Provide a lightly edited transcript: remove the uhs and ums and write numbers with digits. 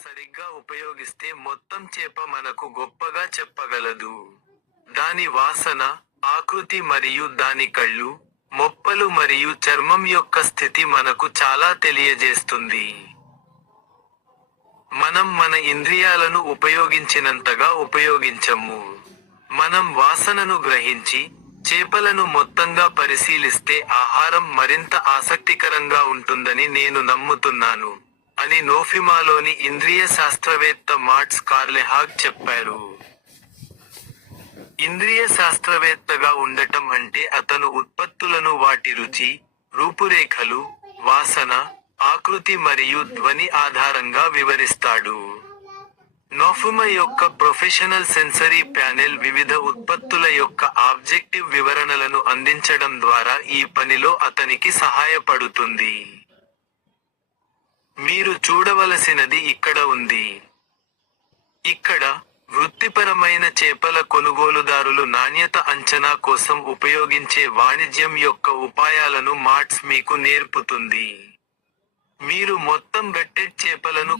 సరిగ్గా ఉపయోగిస్తే మొత్తం చేప మనకు గొప్పగా చెప్పగలదు. దాని వాసన, ఆకృతి మరియు దాని కళ్ళు, మొప్పలు మరియు చర్మం యొక్క స్థితి మనకు చాలా తెలియజేస్తుంది. మనం మన ఇంద్రియాలను ఉపయోగించినంతగా ఉపయోగించము. మనం వాసనను గ్రహించి, చేపలను మొత్తంగా పరిశీలిస్తే ఆహారం మరింత ఆసక్తికరంగా ఉంటుందని నేను నమ్ముతున్నాను, అని నోఫిమాలోని ఇంద్రియ శాస్త్రవేత్త మార్ట్స్ కార్లెహాగ్ చెప్పారు. ఇంద్రియ శాస్త్రవేత్తగా ఉండటం అంటే అతను ఉత్పత్తులను వాటి రుచి, రూపురేఖలు, వాసన, ఆకృతి మరియు ధ్వని ఆధారంగా వివరిస్తాడు. నోఫిమా యొక్క ప్రొఫెషనల్ సెన్సరీ ప్యానెల్ వివిధ ఉత్పత్తుల యొక్క ఆబ్జెక్టివ్ వివరణలను అందించడం ద్వారా ఈ పనిలో అతనికి సహాయపడుతుంది. మీరు చూడవలసినది ఇక్కడ ఉంది. ఇక్కడ, వృత్తిపరమైన చేపల కొనుగోలుదారులు నాణ్యత అంచనా కోసం ఉపయోగించే వాణిజ్యం యొక్క ఉపాయాలను మార్ట్స్ మీకు నేర్పుతుంది. మీరు మొత్తం గట్టెడ్ చేపలను